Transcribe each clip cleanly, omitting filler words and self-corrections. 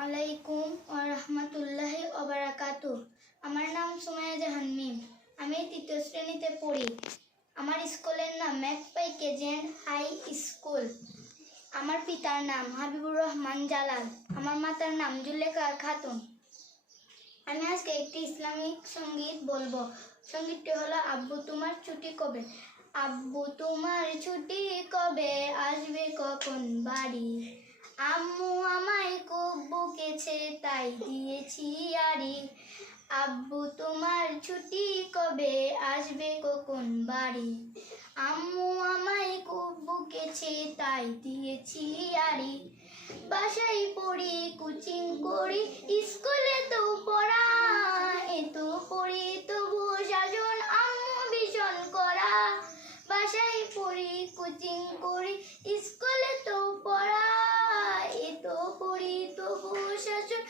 আলাইকুম ওয়া রাহমাতুল্লাহি ওয়া বারাকাতুহু। আমার নাম সুমাইয়া জাহান মিম। আমি ৩য় শ্রেণীতে পড়ি। আমার স্কুলের নাম ম্যাকপাই কেজেন্ট হাই স্কুল। আমার পিতার নাম হাবিবুর রহমান জালাল। আমার মাতার নাম জুলেখা খাতুন। আমি আজকে একটি ইসলামিক সঙ্গীত বলবো। সঙ্গীতটি হলো আব্বু তোমার ছুটি কবে। আব্বু তোমার ছুটি কবে, আসবে কখন বাড়ি। আম্মু আমায় খুব বকেছে তাই দিয়েছি আড়ি। আব্বু তোমার ছুটি কবে, আসবে কখন বাড়ি। আম্মু আমায় খুব বকেছে তাই দিয়েছি আড়ি। বাসায় পড়ি কোচিং করি, স্কুলে তো পড়া। এত পড়ি তবু শাসন আম্মু ভীষণ করা। বাসায় পড়ি কোচিং করি, স্কুলে তো পড়া। এত পড়ি তবু শাসন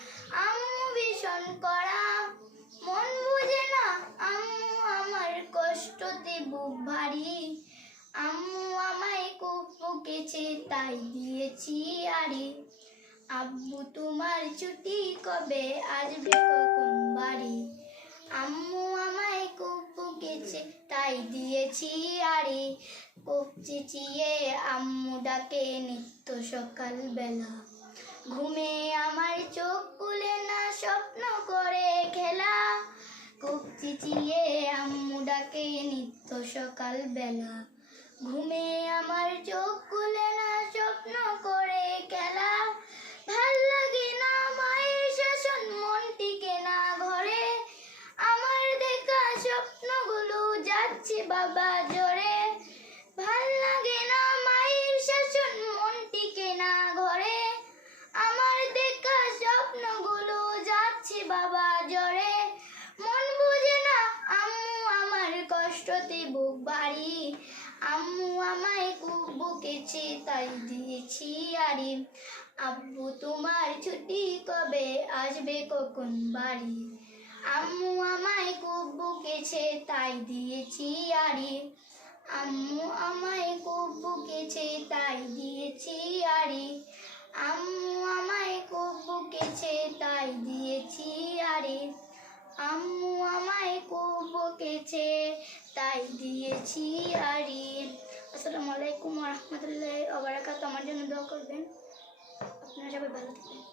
আম্মু ভীষণ করা। মন বুঝে না আম্মু আমার, কষ্টতে বুক ভারী। আম্মু আমায় খুব বকেছে তাই দিয়েছি আড়ি। আব্বু তোমার ছুটি কবে, আসবে কখন বাড়ি। আম্মু আমায় খুব বকেছে তাই দিয়েছি আড়ি। খুব চেঁচিয়ে আম্মু ডাকে নিত্য সকাল বেলা। ঘুমে আমার চোখ খুলে না, স্বপ্ন করে খেলা। খুব চেঁচিয়ে আম্মু ডাকে নিত্য সকাল বেলা। ঘুমে আমার চোখ খুলে না, স্বপ্ন করে খেলা। ভাল লাগে না মায়ের শাসন, মন টিকে না ঘরে। আমার দেখা স্বপ্নগুলো যাচ্ছে বাবা জোরে। ভাল লাগে না মায়ের শাসন, মন টিকে না ঘরে। আমার দেখা স্বপ্নগুলো যাচ্ছে বাবা জোরে। মন বুঝে না আম্মু আমার, কষ্টতে বুক ভারী। আম্মু আমায় খুব বকেছে তাই দিয়েছি আড়ি। আব্বু তোমার ছুটি কবে, আসবে কখন বাড়ি। আম্মু আমায় খুব বকেছে তাই দিয়েছি আড়ি। আম্মু আমায় খুব বকেছে তাই দিয়েছি আড়ি। আম্মু আমায় খুব বকেছে তাই দিয়েছি আড়ি। আম্মু আমায় খুব বকেছে তাই দিয়েছি আড়ি। আসসালামু আলাইকুম ওয়া রাহমাতুল্লাহি ওয়া বারাকাতুহু। আমার জন্য দোয়া করবেন। আপনারা সবাই ভালো থাকবেন।